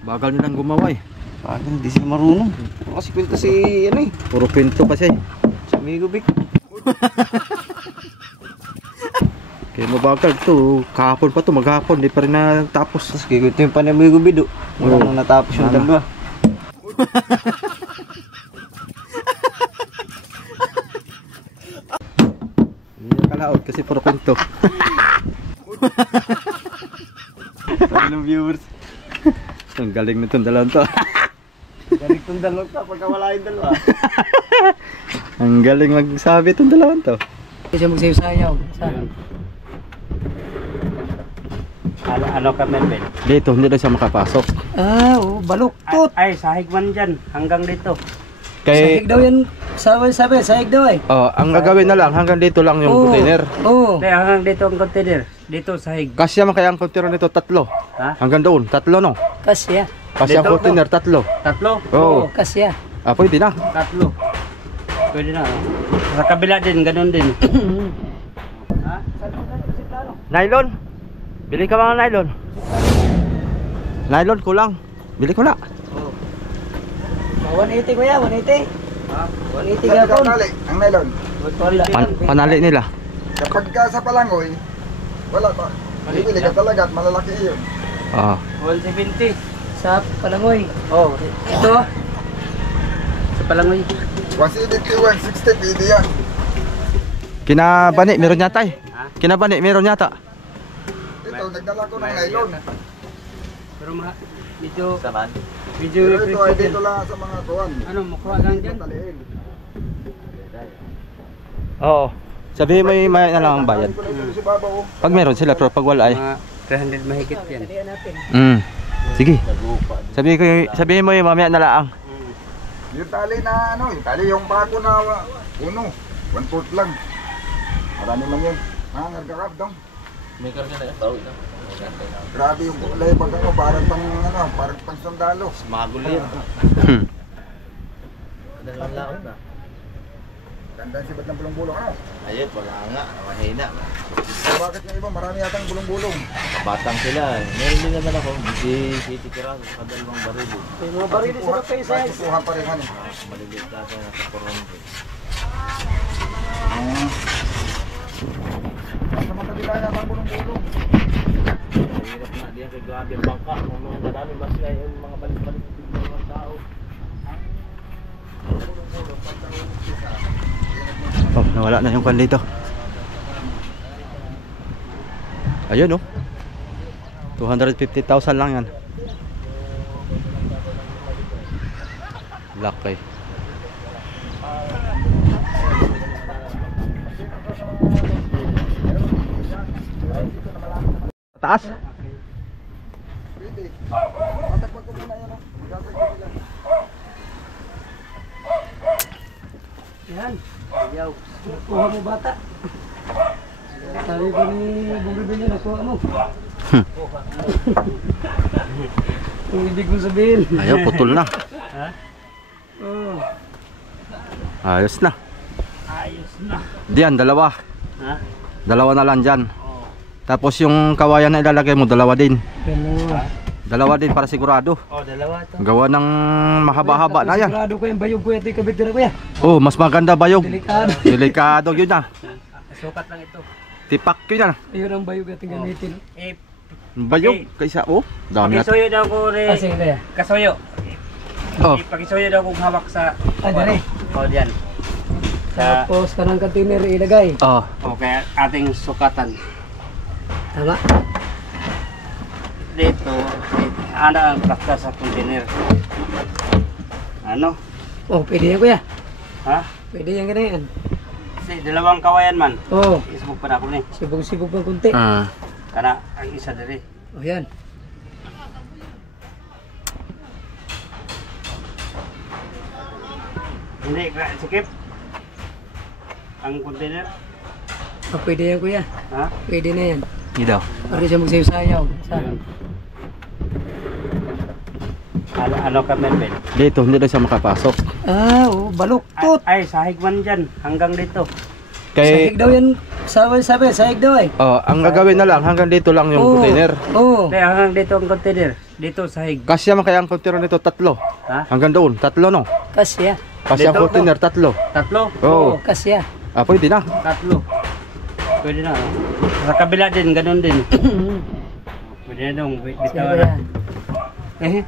Bagal nilang gumawa eh. Bagal, hindi sila marunong. Kasi kwento si ano eh. Puro pinto kasi. Si Amigo Vic. Kaya mabagal to. Kahapon pa to, maghapon. Di pa rin natapos. Tapos kikwento yung pa ni Amigo Vic. Wala nang natapos yung dalawa. Hindi na kalaot kasi puro pinto. Anong viewers? Ang galing nitong dalawang to. Galing itong dalawa ka pagka wala yung dalawa. Ang galing magsabi itong dalawang to. Kasi magsayaw-sayaw. Ano ka, Melvin? Dito, hindi na siya makapasok. Ah, oh, baluktot. Ay, sahig man dyan. Hanggang dito. Sahig daw yan. Sabi, sahig daw eh. Oh, ang gagawin na lang, hanggang dito lang yung container. Oo. Hindi, hanggang dito ang container. Dito, sahig. Kasya man kaya ang container nito, 3. Ha? Hanggang doon, 3 no? Kasya. Kasya ang Dito, container, 3. Tatlo? Oo. Kasya. Ah, pwede na. Tatlo. Pwede na. Sa kabila din, ganun din. Ha? Nylon? Bili ka mga nylon. Nylon kulang. Bili ko na. 180 ko yan, 180. Ha? 180 gapon. Ang nylon. Panali nila. Kapag ka sa palangoy, wala pa. Bibili ka talaga at malalaki yun. Ah. 170. Sa Palangoy. Oh, ito. Sa Palangoy. 170, 160, pwede yan. Kinabani, meron yata eh. Kinabani, meron yata. Ito, nagdala ko ng nylon. Pero medyo... Saman? Medyo Pero ito ay refresh dito lang sa mga tuwan. Ano, mukha lang dyan. Taliin. Oo. Sabihin mo yung may na lang ang bayad. Ko na ito si Baba, oh. Pag meron sila, pero pag wala ay. Mga 300 mahigit yan. Sige. Sabihin mo yung mamaya na lang. Yung tali na ano, yung tali yung bako na uno. 1/4 lang. Marami man yun. Nangargarab daw. May karga na yan, tawag na. Grabe yung kulay pag ano, parang pang sandalo. Smagol yan. Dalawang laot na. Ganda si ba't ng bulong-bulong ano? Ayun, wala nga. Mahina. So, bakit yung iba marami yatang bulong-bulong? Batang sila eh. Meron din naman ako. Hindi titiraso sa kadalawang baril eh. May mga barili sila pa isa. Kukuha pa rin ano. Maliliit natin nasa 400. Nasa matabila yatang bulong-bulong. Mahirap na. Diyan kay grabe ang bangka. Mga marami mas na yung mga balik-balik ng mga tao. Oh, nawala na yung kan dito. Ayun oh. 250,000 lang yan. Laki. Taas? Pwede. Matagpag ko muna yan. Yan. Yaw. Kuha mo bata. Sabi ko ni Bumibin niya, nakuha mo. Kung ibig mo sabihin. Ayaw, putol na. Ha? Oo. Ayos na. Ayos na. Diyan, dalawa. Ha? Dalawa na lang dyan. Oo. Tapos yung kawayan na ilalagay mo, dalawa din. Dalawa. Dalawa din para sigurado. Oh, dalawa to. Gawa ng mahaba-haba na yan. Sigurado ko yung bayog ko ito yung kabit na kuya. Oh, mas maganda bayog. Delikado. Delikado yun na. Sukat lang ito. Tipak yun na. Ayun ang bayog ating gamitin. Eh, Bayog kaysa oh. Dami na. pakisuyo daw ko rin. Kasi kaya. Kasuyo. Oh. Pakisuyo daw kong hawak sa... Ah, dali. Oh, diyan. Sa... Tapos kanang container ilagay. Oh. Okay, ating sukatan. Tama. Dito, ana ang plaka sa container. Ano? Oh, pwede yan kuya. Ha? Pwede yan ganyan. Kasi dalawang kawayan man. Oh, Isbog pa na ako ni. sibog-sibog ng kunti. Ah. Kana ang isa diri. Oh, yan. Hindi, sikip. Ang container. Oh, pwede yan kuya. Ha? Pwede na yan. Hindi daw. Para siya magsayaw-sayaw. Ano ka, Melvin? Dito, hindi na siya makapasok. Ah, oh, baluktot. Ay, sahig man dyan. Hanggang dito. Sahig daw yan. sabi, sahig daw eh. Oh, ang gagawin na lang, hanggang dito lang yung container. Oo. Kaya hanggang dito ang container. Dito sahig. Kasya man kaya ang container nito, 3. Ha? Hanggang doon, 3 no? Kasya. Kasya ang Dito, container, 3. Tatlo? Oo. Kasya. Ah, pwede na. Tatlo. Pwede na. Sa kabila din, ganun din. Pwede na dong. Dito Sige na. kuya. Eh.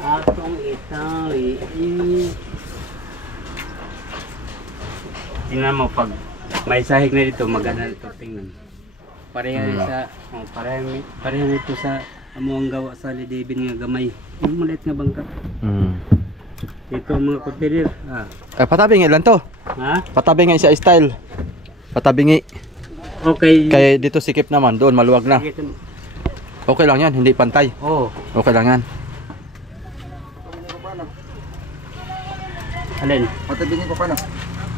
Atong itali. Tingnan mo pag may sahig na dito, maganda nito tingnan. Pareha sa pareha nito sa amo ang gawa sa lidibin nga gamay. Yung maliit nga bangka. Dito ang mga container. Patabingi lang to. Ha? Patabingi siya style. Patabingi. Okay. Kaya dito sikip naman, doon maluwag na. Sige, Okay lang yan, hindi pantay. oh, Okay lang yan. alin? Patabingin ko pa na.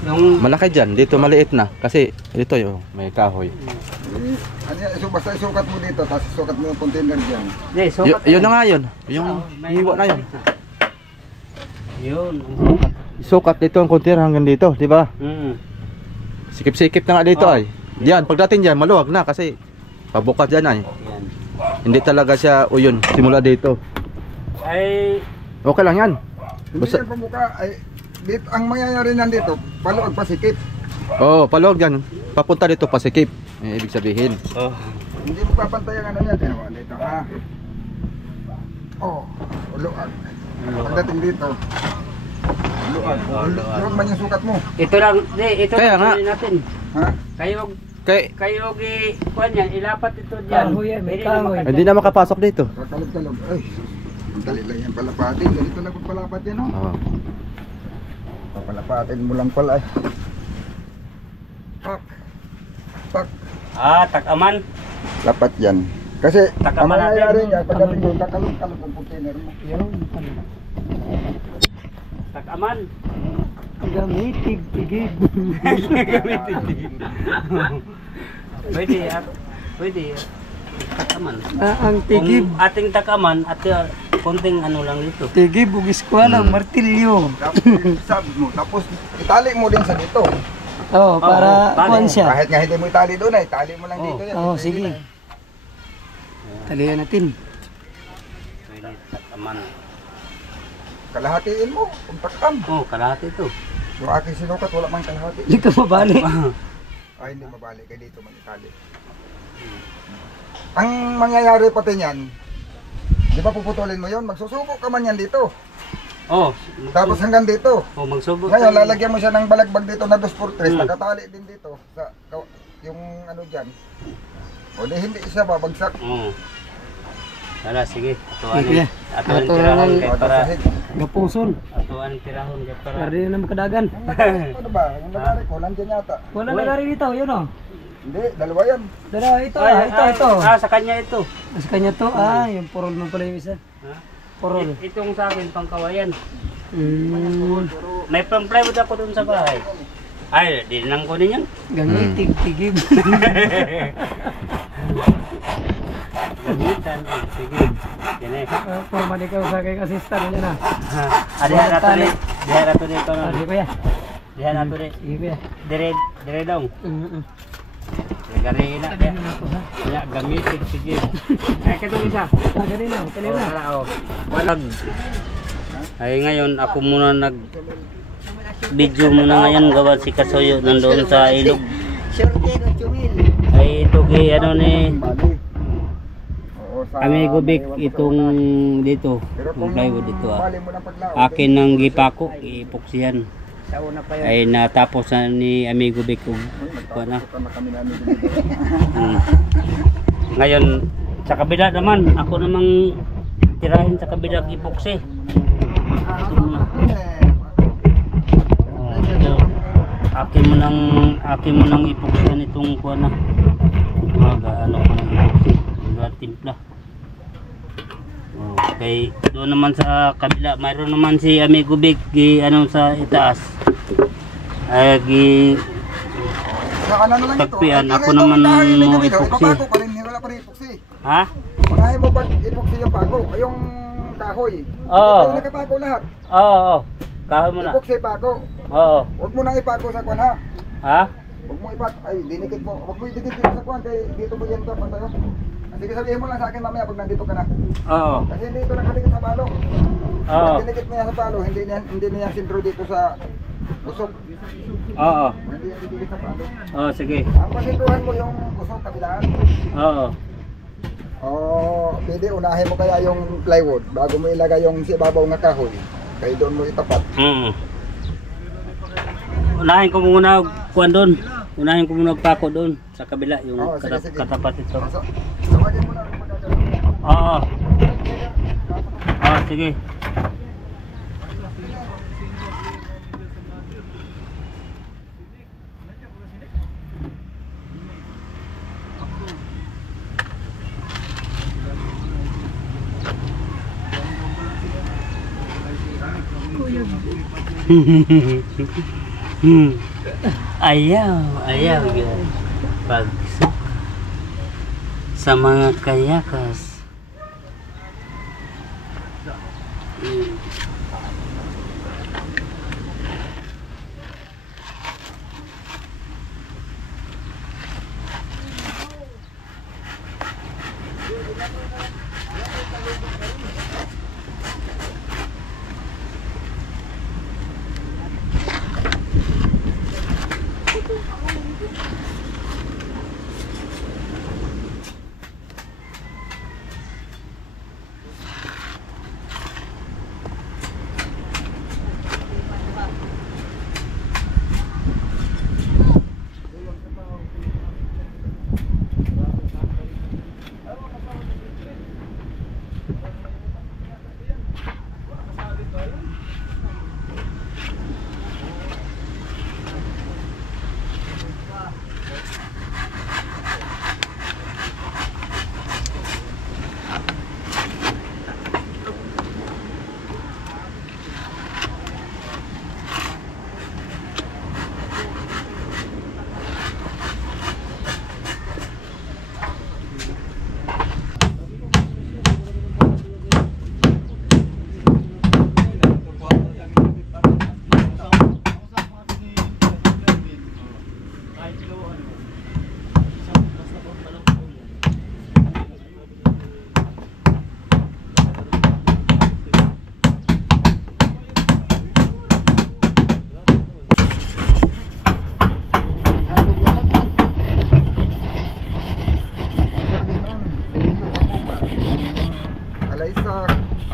Yung Malaki dyan, dito maliit na. Kasi dito yung may kahoy. Ano yan, basta isukat mo dito, tapos isukat mo yung container dyan. Hindi, sukat Yun na nga yun. Yung hiwa na yun. Yun, ang sukat. Sukat dito ang container hanggang dito, di ba? Sikip-sikip na nga dito ay. Diyan, pagdating dyan, maluwag na kasi pabukas dyan ay. Yan. Hindi talaga siya uyon, simula dito. Ay, Okay lang yan. Hindi Basta, yan pamuka, ay, dito, ang mangyayari nan dito, paluag pa sikip. oh, paluwag yan. Papunta dito pasikip. Ibig sabihin. oh, Hindi mo papantay ang ano yan, tinawa dito ha. Oh, luag. Pagdating dito, luag. Luag man yung sukat mo. ito lang, di, ito Kaya lang nga. kunin natin. Ha? Kayo kuan yan, ilapat ito diyan. Kahoy yan, may Pwede na kahoy. makadyan. Hindi na makapasok dito. Kakalog-kalog. Ay, ang dali lang yan palapatin. Ganito lang kung palapat yan, no? Oh. Papalapatin mo lang pala eh. Pak. Pak. Takaman. Lapat yan. Kasi ang Takaman mangyayari natin. niya, pagdating doon, kakalog-kalog ang container mo. Yun. Takaman. Gamitig, tigid. Pwede, pwede. Takaman. Ang tigib. Kung ating takaman at konting ano lang dito. Tigib, ugis ko lang, martilyo. Tapos sabi mo, tapos itali mo din sa dito. Oo, para bali. kuhan siya. Kahit nga hindi mo itali doon ay, itali mo lang Oh. dito yan. Oo, sige. Talihan natin. Pwede takaman. Kalahatiin mo, kung takam. Oh, kalahati ito. Yung aking sinukat, wala mang kalahati. Hindi ka mabali. Ay, hindi mabalik. Kaya dito man itali. Ang mangyayari pati niyan, di ba puputulin mo yon? Magsusubo ka man yan dito. Oh, Tapos hanggang dito. oh magsubot. Ngayon, lalagyan mo siya ng balagbag dito na 2x3. Hmm. Nakatali din dito. Sa, yung ano dyan. O di hindi siya babagsak. Oh. Wala, sige. Atuan Sige. Atuan Atuan tirahon ng- kay O, para. sahig. Gapuson. Atuan tirahon kay para. Para rin na makadagan. Ano ba? Yung nagari ko, nandyan yata. Wala lagari dito, yun o. Hindi, dalawa yan. Dala, ito, ito. Sa kanya ito. Sa kanya to, yung porol mo pala yung isa. Ha? Porol. Itong sa akin, pangkawayan. Mm. May pang-plywood ako dun sa bahay. Ay, di nang kunin yan. Gamitig, tigib. Gamitan. Sige. Yan eh. Purma di ka sa kay assistant niya na. Diha na to di. Diha na to dito. Sige kuya. Diha na to di. Sige kuya. Dire dong. Gari na. Ya, gamitin. Sige. Ay, katong isa. Gari na, kali na. Wala oh. Walag. Ay ngayon ako muna video muna ngayon gawa si Kasoyo nandoon sa ilog. Ay ito kay ano ni Bali. Oo, sa Amigo Vic itong dito. Pero Yung plywood dito bali mo ng paglaot. Akin ng gipako, iipoksihan. Ay natapos na ni Amigo Vic kung ano. Tama kami namin Ngayon sa kabila naman ako namang tirahin sa kabila ipoksi. Ito muna. Oh, ito. Akin mo nang ipoksihan itong kuha na. Ano ko nang ipoksi. Timpla. Okay, doon naman sa kabila, mayroon naman si Amigo Vic ano sa itaas. Ay Sa kanan na lang ito. Tagpian, Ay, ako ito, naman dahil may mo gabito, epoxy. ipapago pa rin, wala pa rin epoxy. ha? Unahin mo pag epoxy yung pago. Yung kahoy. Oo. Ito nakapako lahat. Oo. Kahoy mo na. Ipok sa ipako. Oo. Huwag mo nang ipako sa kwan ha. Ha? Huwag mo ipako. Ay, dinikit mo. Huwag mo idikit dito sa kwan. Kaya dito mo yan ka. Pantayo. Sige, sabihin mo lang sa akin mamaya pag nandito ka na. Oo. Kasi dito nakadikit sa palo. Oo. Pag dinikit mo yan sa palo, hindi niya sintro dito sa usok. Oo. Hindi yan didikit sa palo. Oo, sige. Ang pasintruhan mo yung usok kabilaan. Oo. Pwede unahin mo kaya yung plywood bago mo ilagay yung si ibabaw nga kahoy. Kaya doon mo itapat. Unahin ko muna kuan doon. Unahin ko muna pako doon sa kabila yung Oo, sige, sige. katapat ito. Tawagin mo na kung magagawin. Oo. Oo, sige. ayaw yan. Pagsok sa mga kayakas.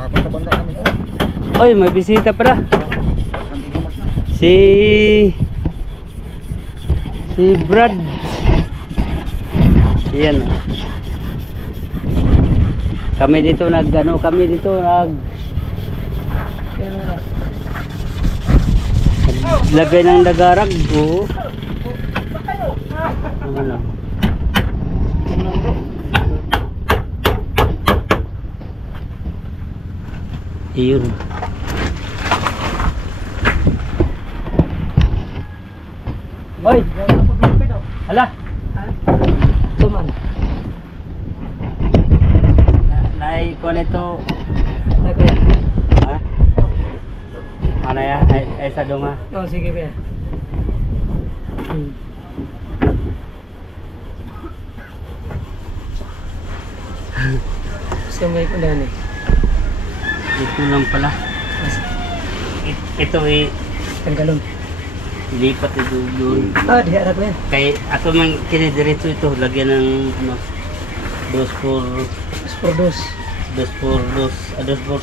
Patabangga kami. Oy, may bisita pala. Si Brad. Yan. Kami dito nag lagay ng dagarag. Oo. Ano? Iyon. Hoy! Hala! Tuman. Nay ko nito. Ha? Ano ya? Ay sa dunga. Oh, sige ba. Samay ko na ni. Ito lang pala. Ito Tanggalon. lipat ito doon. Ah, di harap yan. Kay ato man kinidiretso ito lagyan ng ano, dos por dos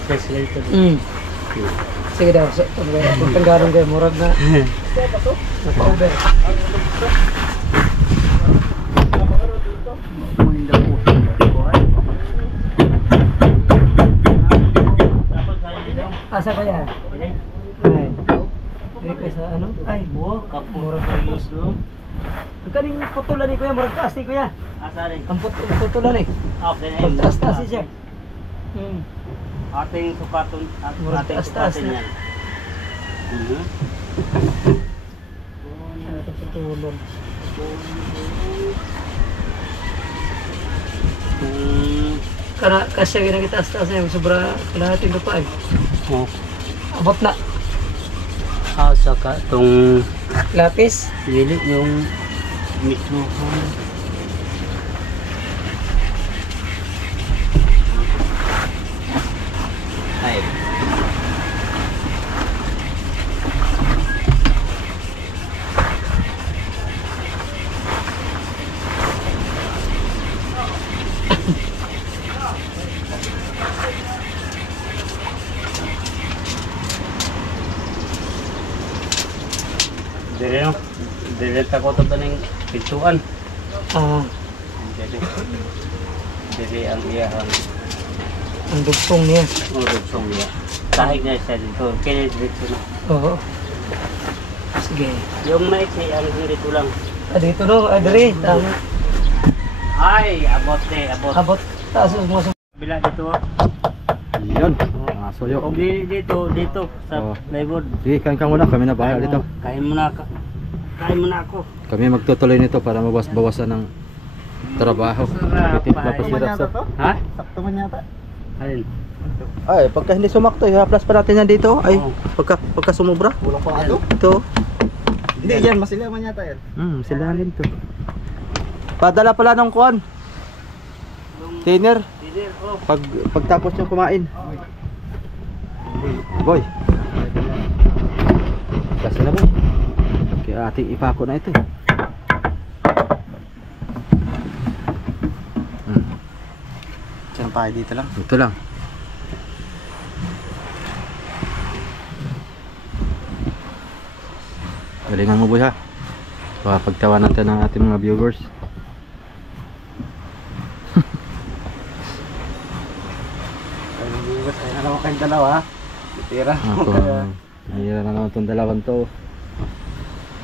tres lang ito. Sige daw, tanggalon kayo, murag na. Naka-over. Asa kaya? Ay. Dito sa ano? Ay, murag na yus do. Ang kaning putulan ni kuya, murag taas ni kuya. Asa rin? Ang putulan ni. Okay na yun. Taas siya. Ating sukaton at Murag ating taas-taas sukaton na. yan. Ito putulan. Kasi kita taas yung sobra kalahating lupa eh. Oh. Abot na. Saka itong Lapis. lili yung mismo. Ay. Dire tako to ng pintuan. Dire ang iyang Ang dugsong niya. dugsong niya. Sahig niya siya dito. Kaya dito na. Oo. Sige. Yung mic niya ang dito lang. Dito no, diri. Ay, abot abot. Abot. Taas mo sa Bila dito. Yun. Suyo. O dito sa Oh. plywood. Sige, kain ka muna. Kami na bahala dito. Kain mo na ako. Kami magtutuloy nito para mabawas-bawasan ng trabaho. Titimpla pa si Rapsa. Ha? Sakto man yata. Alin? Ay, pagka hindi sumakto, i-plus pa natin yan dito. Ay, Oo. pagka sumubra. Kulang pa ato. Ito. Hindi yan, masila man yata yan. Silalim to. Padala pala ng kuwan. Dinner. Oh. Pagtapos nyo kumain. Boy. Kasi na boy. Kaya ating ipako na ito. Diyan pa dito lang. Ito lang. Galingan mo boy ha. Baka pagtawa natin ng ating mga viewers. Ay na naman kayong dalawa. Tira. Ako, nahira na naman itong dalawang to.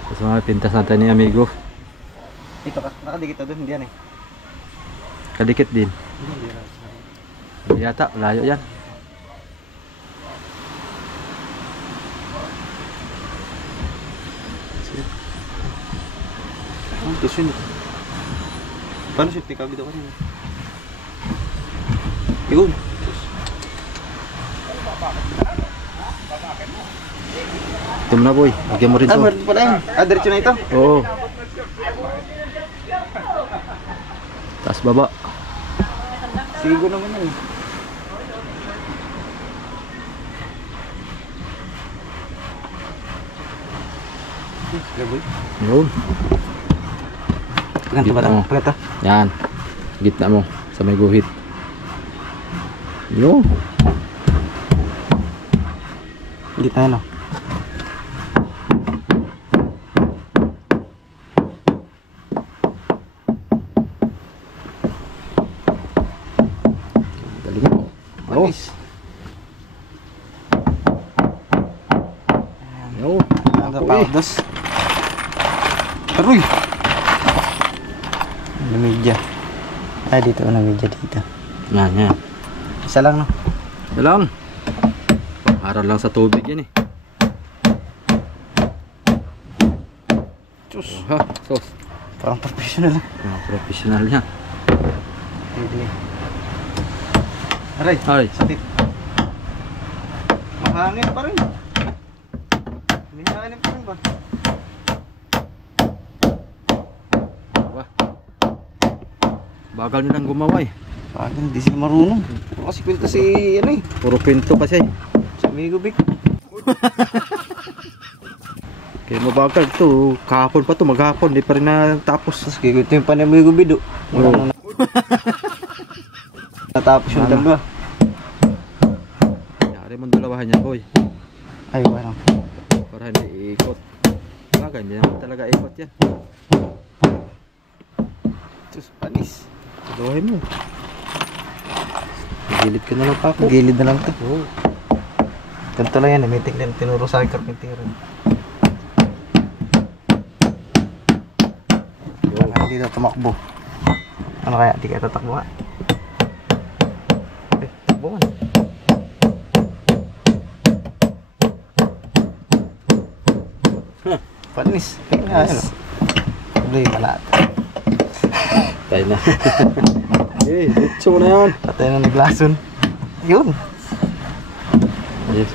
Tapos mga pintas natin ni amigo. Ito kasi nakadikit na doon, hindi yan eh. Kadikit din. Hindi yata, layo yan. Gusto yun. Paano siya ikaw dito kanina? Yun. Ito mo na boy, lagyan mo rin to. Meron pala yun. Diretso na ito. Oo. Taas baba. Sigo naman yan eh. Yun. Ganito ba Gitna mo. ito? Ganito? Yan. Gitna mo sa may guhit. Yun. Gitna yan o. Galing mo. Oo. Yun. Ang tapos. Aroy! Namidya. Ay, dito ko namidya dito. Yan, yan. Isa lang no? Ito lang. Aral lang sa tubig yan eh. Diyos. Ha, sos. Parang professional ah. Professional yan. Pwede. Aray, Ay. sakit. Mahangin pa rin. May hangin pa rin ba? Aba. Bagal nilang gumawa eh. Bakit hindi sila marunong? Kasi kwento si ano eh. Puro pinto kasi. Si Amigo Vic. Kaya mabagal to. Kahapon pa to, maghapon. Di pa rin natapos. Tapos kikita yung pa ni Amigo Bido. Oo. Natapos yung dalawa. Yari mong dalawahan yan boy. Ay, parang. Para hindi iikot. Bagay, hindi naman talaga ikot yan. Diyos, panis. Dalawahin mo. Gilid ka na lang pa ako. Gilid na lang to. Oo. Ganito lang yan. May tingnan tinuro sa akin karpintero. Hindi daw tumakbo. Ano kaya? Di kaya tatakbo ha? Takbo man. Panis. Kaya nga ano. Problema lahat. Tayo na. Eh, ditso na yan. Patay na naglason. Yun. Yes.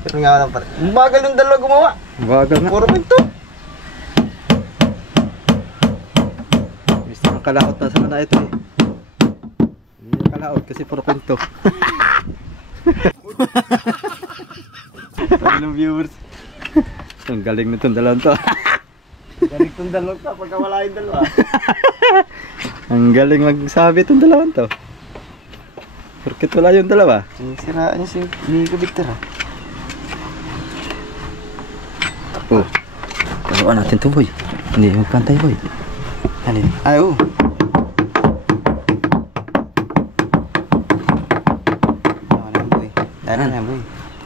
Pero nga lang pare. Bagal yung dalawa gumawa. Bagal nga. Puro pinto. Gusto ng kalaot na sana ito eh. Hindi yung kalaot kasi puro kwento. Anong viewers? Ang galing nitong dalawang to. Galing itong dalawa ka pagka wala yung dalawa. Ang galing magsabi itong dalawang to. Porket wala yung dalawa. Siraan niya si Nico Victor ha. Oh. Taluan natin to boy. Hindi magpantay boy. Alin? Ay oo. Ano na boy? Dara na boy.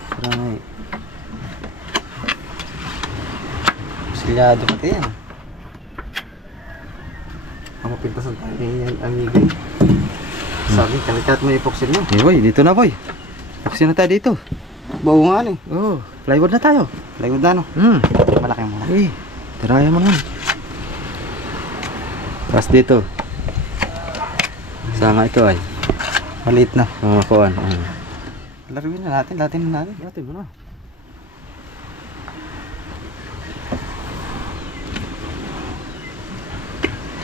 Tara na eh. Silyado pati yan. Ang mapintasan tayo yan, amigo. Sabi, kalikat mo epoxy mo. Eh boy, dito na boy. Aksi na tayo dito. Bawo nga eh. Oh, plywood na tayo. Plywood na no? Malaki mo na. Eh, tirayan mo naman. Tapos dito. Sama ito ay. Maliit na. Mga kuwan. Laruin na natin, latin na natin. Natin mo na.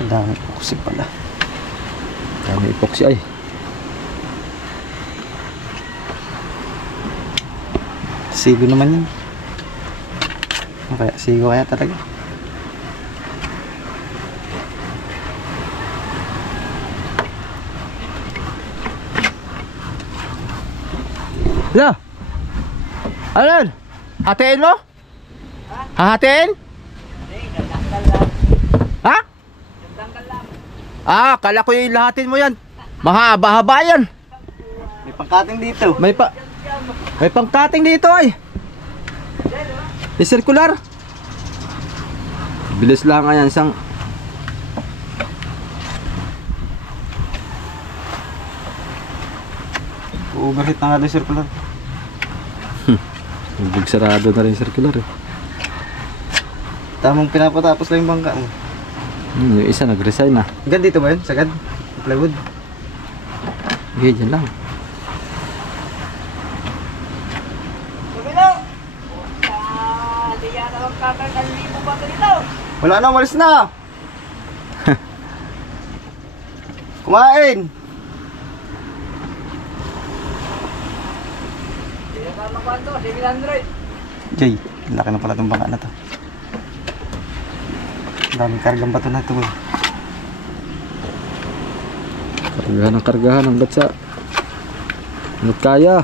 Ang dami epoxy pala. Dami epoxy ay. Sigo naman yun. Ano kaya? Sigo kaya talaga. Ano? Alin? Hatiin mo? Hahatiin? Ha? Ah, kala ko yung lahatin mo yan. Mahaba-haba yan. May pangkating dito. May pangkating dito ay. Circular. Bilis lang nga yan sang. Overheat na nga doon circular. Sarado na rin circular eh. Tamang pinapatapos lang yung bangka mo. Yung isa nag-resign na. Agad dito ba yun? Sagad? Plywood? Okay, dyan lang. Wala na, malis na! Kumain! Jay, laki na pala itong bangka na to. Daming kargang bato na ito boy. Kargahan hanggat sa hanggat kaya.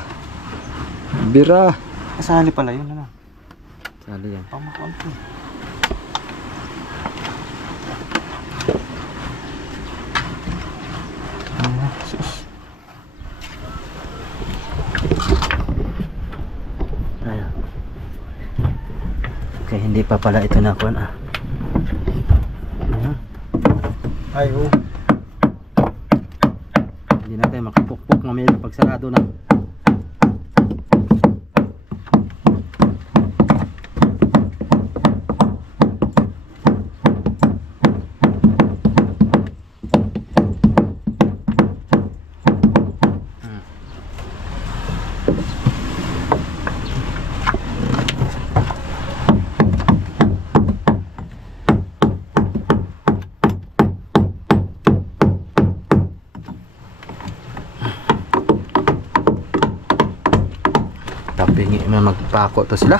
Bira. Kasali pala yun ano. Sali yan. Pamakon to. Sus. Ayan. Okay, hindi pa pala ito nakuha ah. Ay oh. Hindi natin makapukpok mamaya pag sarado na. Tapingi na magpako to sila.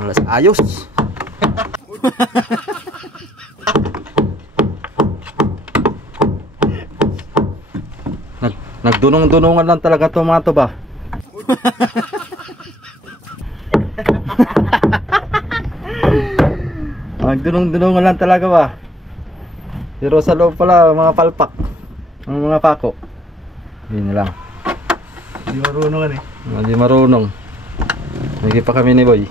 Alas ayos. Nagdunong-dunungan lang talaga to mga to ba? Nagdunong-dunungan lang talaga ba? Pero sa loob pala mga palpak. Ang mga pako. Yun lang. Hindi marunong eh. Hindi marunong. Lagi pa kami ni Boy.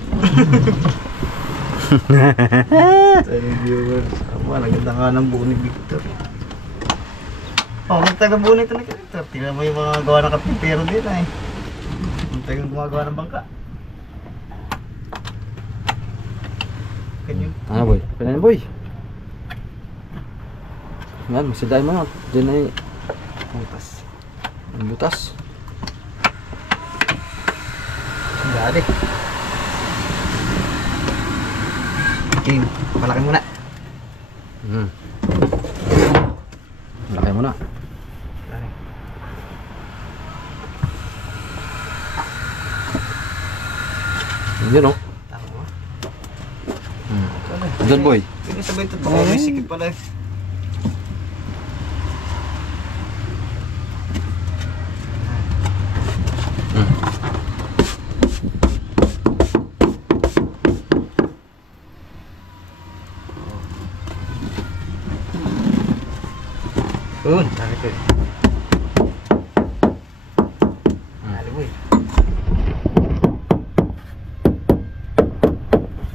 Sa inyong viewers. Aba, naganda nga ng buo ni Victor. Oh, magtaga-buo nito ni Victor. Tingnan mo yung mga gawa ng kapitero dito eh. Magtagang gumagawa ng bangka. Kanyo. Ano Boy? Pwede na Boy. Yan, masidain mo na. Diyan ay Butas. ang butas. Dali. Game, malaki muna. Laki mo na. Dali. Yun o. Tama mo. Diyan boy. Pwede sabay ito, baka may sikip pala eh. Dali ko eh. Dali boy.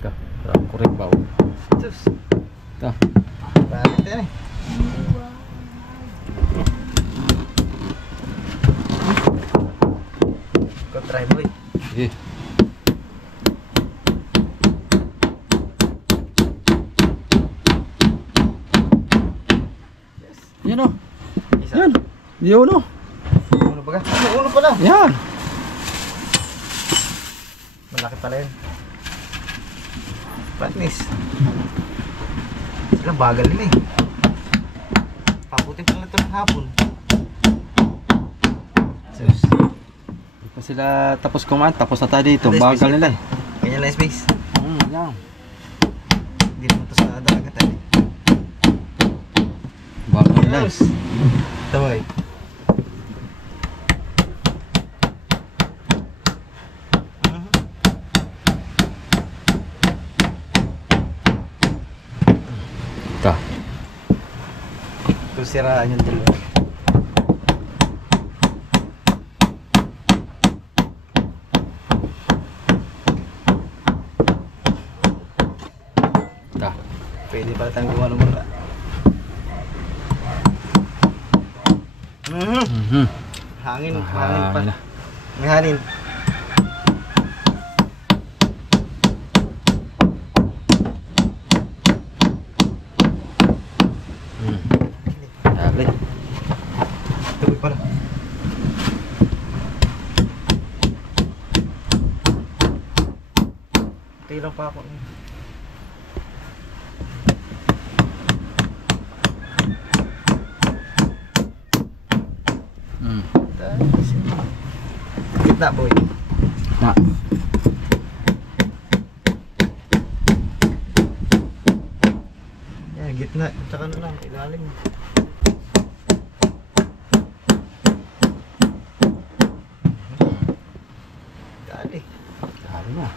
Ito. Parang kurik pa o. Sus. Ito. Balik yan eh. Go try boy. Sige. Yan o. Isa. Yan. Yun o. Uno ba ka? Uno pala. Yan. Malaki pala yun. Patnis. Sila bagal nila eh. Paputin pala ito ng hapon. Sus. Hindi pa sila tapos kumain. Tapos na tayo dito. Ano, Bagal space nila eh. Ganyan lang yung space. Yan. Hindi naman ito sa dagat eh. Bagal nila eh. Ito boy. Ito. Kung siraan yung dalawa. Ito. Pwede pala tayong gumawa ng mura. Hangin, hangin pa. na. May hangin. Dali. Tuloy pala. Okay lang pa ako. Gitna boy. Na. Yan, gitna. Tsaka na lang, ilalim. Dali. Dali na.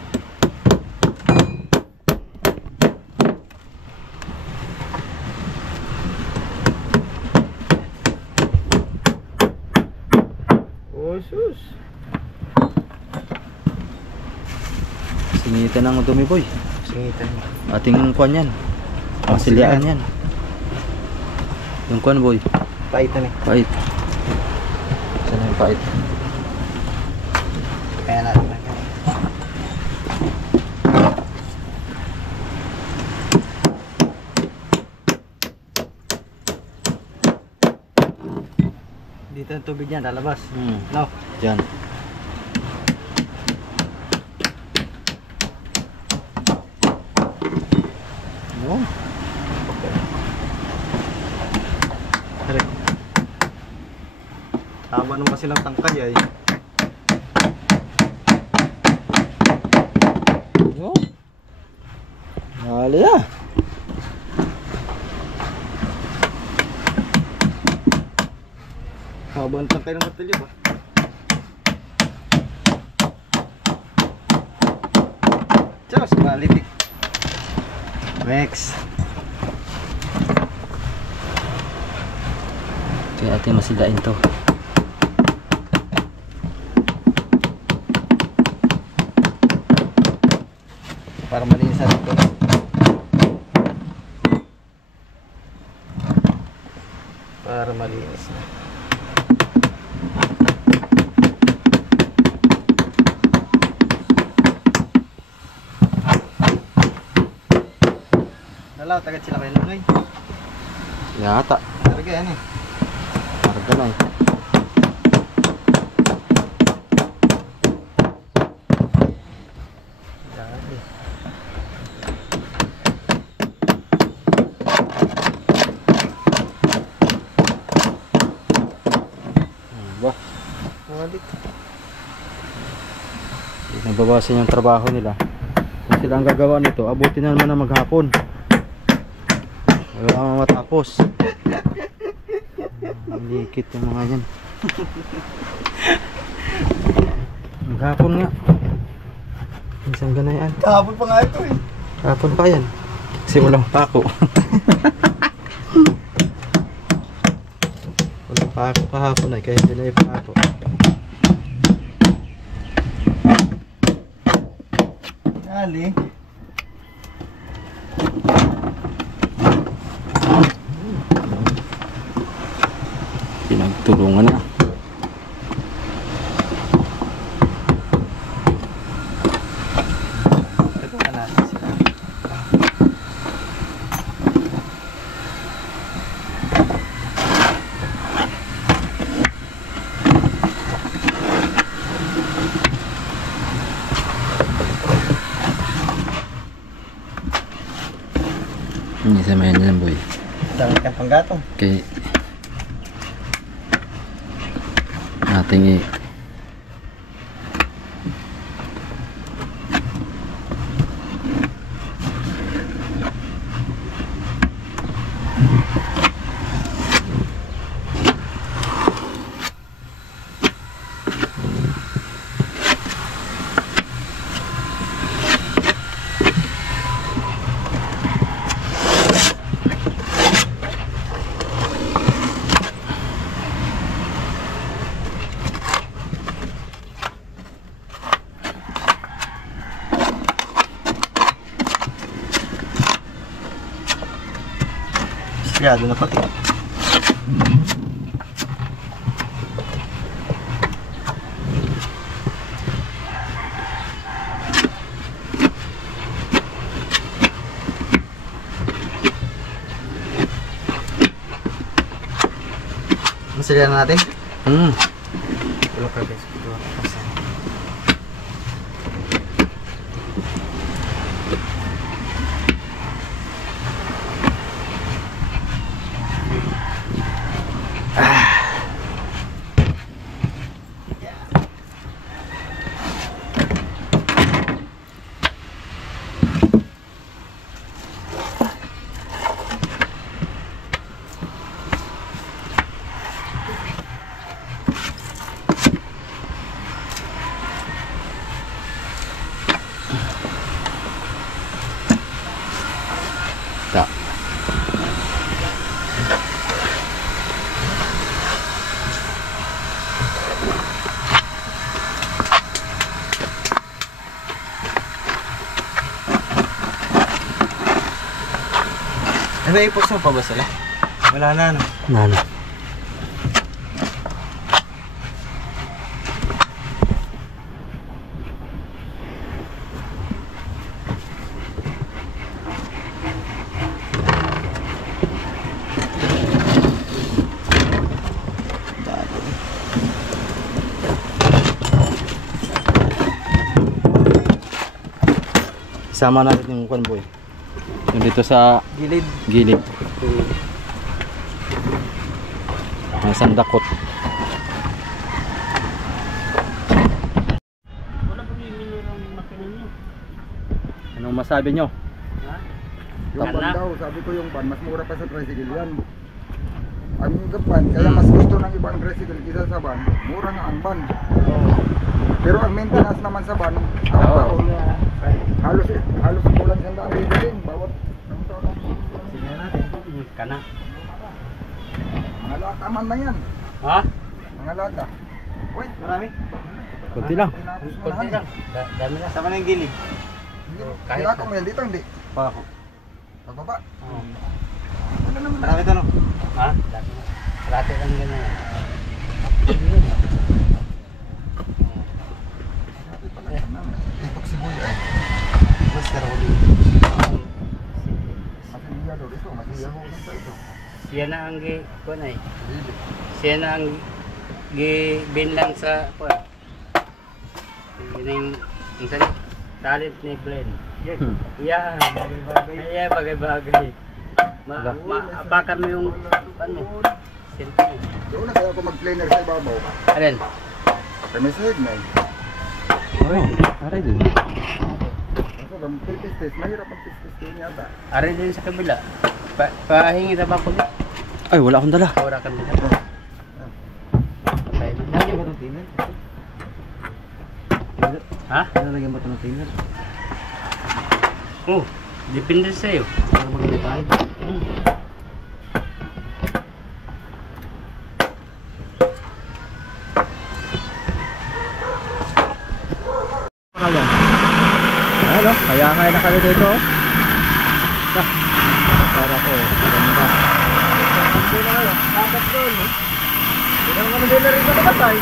Oh, sus. Singitan ng dumi boy. Singitan. Ating kuan yan. Masilian yan. Yung kuan boy. Paitan eh. Pait. Sana yung pait. Kaya natin lang yan. Dito ang tubig niya, lalabas. No? Diyan. No? Tara. Tama naman kasi ng tangkay ay. Yo. Dali ah. Haba ang tangkay ng matilyo ba? Diyos, malitik. Next. Kaya ating masilain to. Para malinis natin ito. Para malinis na. Nalaw, tagad sila kayo nun, Yata. Karga yan eh. Karga na eh. Ba? Balik. Nabawasan yung trabaho nila. Kung sila ang gagawa nito, abutin na naman na maghapon. Wala kang matapos. Ang likit yung mga yan. Maghapon nga. Isang ganayan. Kahapon pa nga ito eh. Hapon pa yan. Kasi walang pako. Walang pako kahapon ay kaya hindi na yung pako. Ali. Pinagtulungan na. Tulungan natin sila. Hindi sa mayan yan boy. Dami kang panggatong. Okay. Ating Sigado na pati. Masaya na natin. Tulog ka guys. Ta. May ipos mo pa ba sila? Wala na no. Nana. Sama natin yung kwan boy. Yung dito sa Gilid. gilid. Ang sandakot. Wala pa yung minurang makina nyo. Anong masabi nyo? Ha? Yung Kana? pan daw, sabi ko yung pan, mas mura pa sa tricycle yan. Ang pan, kaya mas gusto ng ibang tricycle kisa sa van, mura na ang van. Pero ang maintenance naman sa van, halos kulang sa daan dito din, bawat Sige natin. Kana. mga lata man na yan. Ha? Mga lata. Wait, Marami? Kunti lang. tinapos mo Kunti na lang. Dami lang. Sama na yung gilid. Kahit Kaya mo yan dito, hindi. Pa ako. Pagbaba. Oo. Ano naman Marami to no? Ha? Dami lang. Rati lang ganyan. Itok si Boy ay. Mas karo dito. Masiliya daw dito, masiliya ho lang sa ito. Siya na ang kunay. Siya na ang binlang sa kuan. Yung talent ni Glenn. Yeah, bagay-bagay. Apakan mo yung ano, cellphone. Doon na kaya ako mag-planer sa ibabaw. Alin? Kami sa hig na eh. Aray din. Kaso ba, mag-test, mahirap mag-test din yata. Arin din sa kabila. Pahingi na ba po? Ay, wala akong dala. Ora kan dito. Lagyan ba itong tiner? Ha? Lagyan ba ito ng tiner? Oh, depende sa'yo. Para maganda tayo. Ano? Kaya nga nakalo dito. Oh. Para ko. Maganda. Hindi na kayo. Dapat doon eh. Hindi naman din na rin ito nakatay.